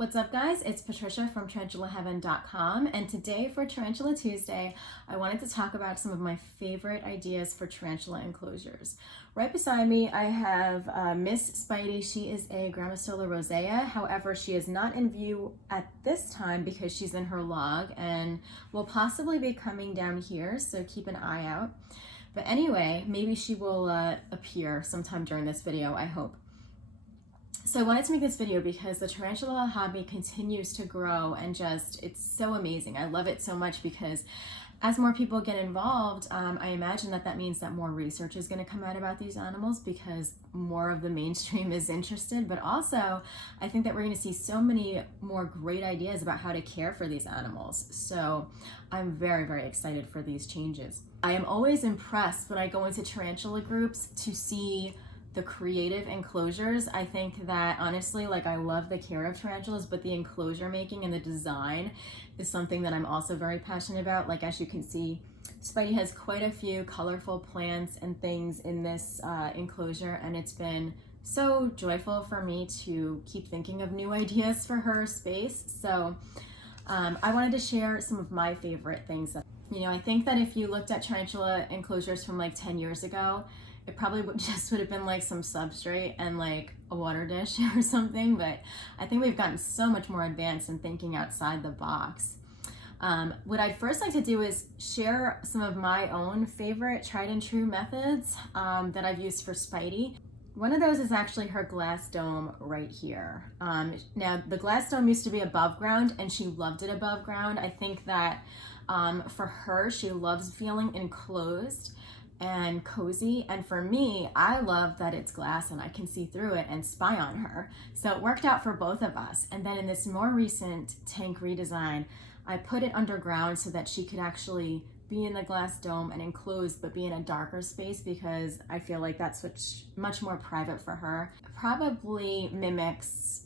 What's up, guys? It's Patricia from tarantulaheaven.com, and today for Tarantula Tuesday, I wanted to talk about some of my favorite ideas for tarantula enclosures. Right beside me, I have Miss Spidey. She is a Gramisola rosea. However, she is not in view at this time because she's in her log and will possibly be coming down here, so keep an eye out. But anyway, maybe she will appear sometime during this video, I hope. So I wanted to make this video because the tarantula hobby continues to grow and it's so amazing. I love it so much because as more people get involved, I imagine that means that more research is going to come out about these animals because more of the mainstream is interested. But also, I think that we're going to see so many more great ideas about how to care for these animals. So I'm very, very excited for these changes. I am always impressed when I go into tarantula groups to see the creative enclosures. I think that honestly, I love the care of tarantulas, but the enclosure making and the design is something that I'm also very passionate about. As you can see, Spidey has quite a few colorful plants and things in this enclosure, and it's been so joyful for me to keep thinking of new ideas for her space. So I wanted to share some of my favorite things. I think that if you looked at tarantula enclosures from 10 years ago, it probably would have been some substrate and a water dish or something, but I think we've gotten so much more advanced in thinking outside the box. What I'd first like to do is share some of my own favorite tried and true methods that I've used for Spidey. One of those is actually her glass dome right here. Now, the glass dome used to be above ground and she loved it above ground. I think that for her, she loves feeling enclosed and cozy, and for me, I love that it's glass and I can see through it and spy on her. So it worked out for both of us. And then in this more recent tank redesign, I put it underground so that she could actually be in the glass dome and enclosed, but be in a darker space because I feel like that's much more private for her. Probably mimics,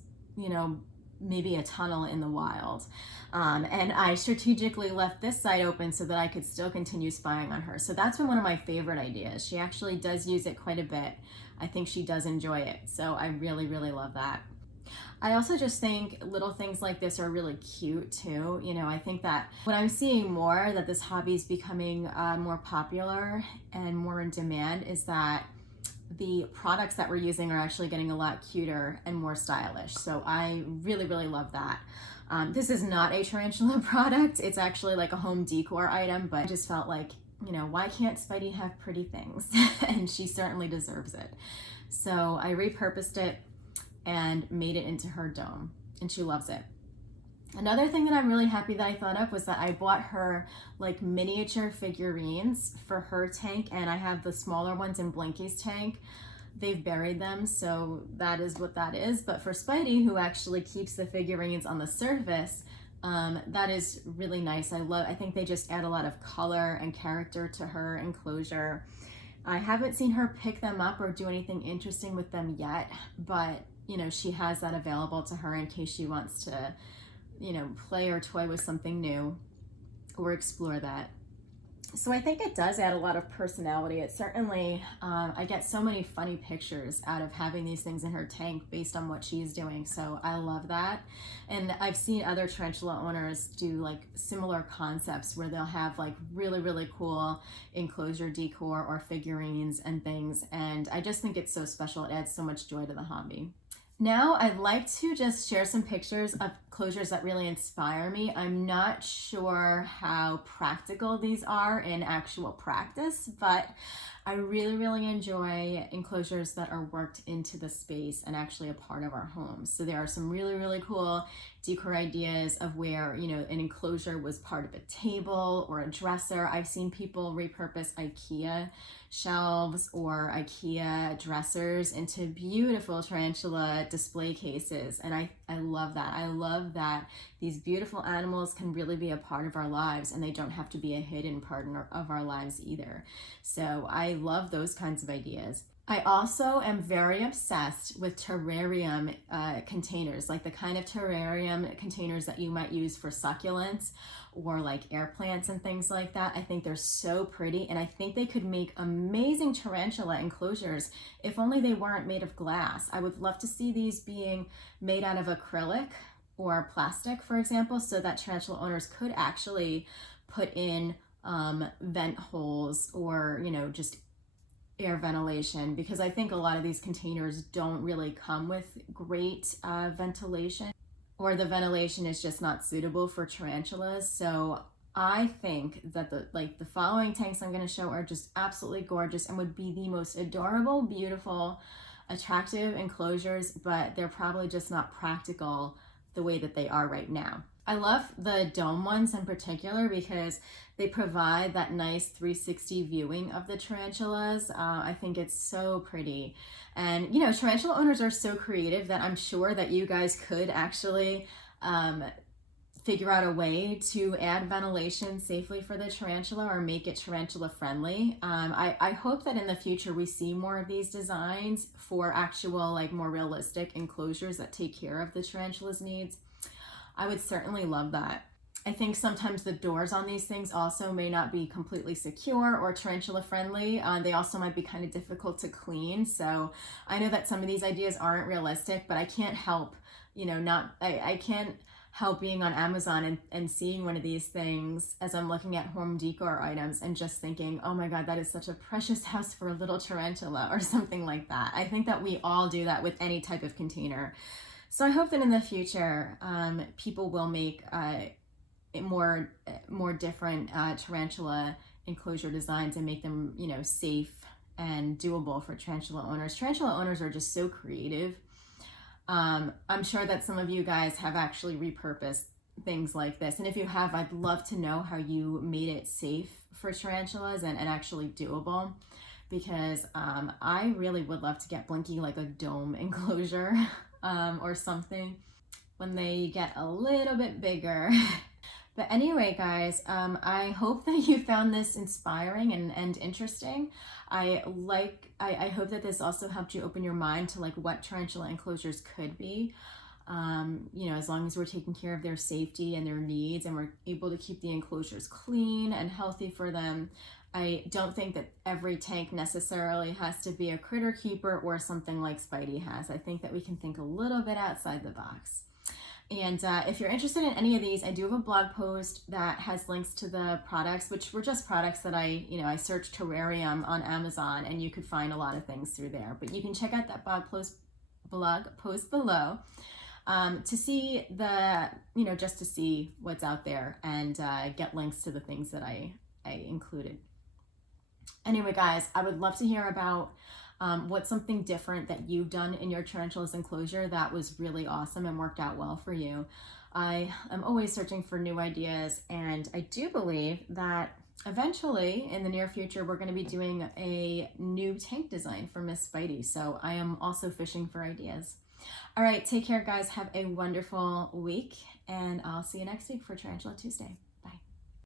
maybe a tunnel in the wild. And I strategically left this side open so that I could still continue spying on her. So that's been one of my favorite ideas. She actually does use it quite a bit. I think she does enjoy it. So I really, really love that. I also just think little things like this are really cute too. I think that what I'm seeing more that this hobby is becoming more popular and more in demand is that the products that we're using are actually getting a lot cuter and more stylish. So I really, really love that. This is not a tarantula product. It's actually a home decor item, but I just felt why can't Spidey have pretty things? And she certainly deserves it. So I repurposed it and made it into her dome, and she loves it. Another thing that I'm really happy that I thought of was that I bought her miniature figurines for her tank, and I have the smaller ones in Blinky's tank. They've buried them, so that is what that is. But for Spidey, who actually keeps the figurines on the surface, that is really nice. I think they just add a lot of color and character to her enclosure. I haven't seen her pick them up or do anything interesting with them yet, but she has that available to her in case she wants to play or toy with something new or explore that. So I think it does add a lot of personality. It certainly, I get so many funny pictures out of having these things in her tank based on what she's doing. So I love that. And I've seen other tarantula owners do similar concepts where they'll have really, really cool enclosure decor or figurines and things. And I just think it's so special. It adds so much joy to the hobby. Now I'd like to just share some pictures of enclosures that really inspire me. I'm not sure how practical these are in actual practice, but I really, really enjoy enclosures that are worked into the space and actually a part of our homes. So there are some really, really cool decor ideas of where, an enclosure was part of a table or a dresser. I've seen people repurpose IKEA shelves or IKEA dressers into beautiful tarantula display cases. And I love that. I love that these beautiful animals can really be a part of our lives and they don't have to be a hidden part of our lives either. So I love those kinds of ideas. I also am very obsessed with terrarium containers, the kind of terrarium containers that you might use for succulents or air plants and things like that. I think they're so pretty, and I think they could make amazing tarantula enclosures if only they weren't made of glass. I would love to see these being made out of acrylic or plastic, for example, so that tarantula owners could actually put in vent holes or, you know, just air ventilation, because I think a lot of these containers don't really come with great ventilation, or the ventilation is just not suitable for tarantulas. So I think that the following tanks I'm going to show are just absolutely gorgeous and would be the most adorable, beautiful, attractive enclosures, but they're probably just not practical the way that they are right now. I love the dome ones in particular because they provide that nice 360 viewing of the tarantulas. I think it's so pretty. And, you know, tarantula owners are so creative that I'm sure that you guys could actually figure out a way to add ventilation safely for the tarantula or make it tarantula friendly. I hope that in the future we see more of these designs for actual, like, more realistic enclosures that take care of the tarantula's needs. I would certainly love that. I think sometimes the doors on these things also may not be completely secure or tarantula friendly. They also might be kind of difficult to clean. So I know that some of these ideas aren't realistic, but I can't help, you know, I can't help being on Amazon and seeing one of these things as I'm looking at home decor items and just thinking, oh my God, that is such a precious house for a little tarantula or something like that. I think that we all do that with any type of container. So I hope that in the future, people will make more different tarantula enclosure designs and make them, you know, safe and doable for tarantula owners. Tarantula owners are just so creative. I'm sure that some of you guys have actually repurposed things like this. And if you have, I'd love to know how you made it safe for tarantulas and actually doable. Because I really would love to get Blinky like a dome enclosure or something when they get a little bit bigger. But anyway, guys, I hope that you found this inspiring and interesting. I hope that this also helped you open your mind to like what tarantula enclosures could be. You know, as long as we're taking care of their safety and their needs and we're able to keep the enclosures clean and healthy for them. I don't think that every tank necessarily has to be a critter keeper or something like Spidey has. I think that we can think a little bit outside the box. And if you're interested in any of these, I do have a blog post that has links to the products, which were just products that I searched terrarium on Amazon, and you could find a lot of things through there. But you can check out that blog post below to see just to see what's out there and get links to the things that I included. Anyway, guys, I would love to hear about what's something different that you've done in your tarantula's enclosure that was really awesome and worked out well for you. I am always searching for new ideas, and I do believe that eventually in the near future we're going to be doing a new tank design for Miss Spidey, so I am also fishing for ideas. All right, take care, guys. Have a wonderful week, and I'll see you next week for Tarantula Tuesday.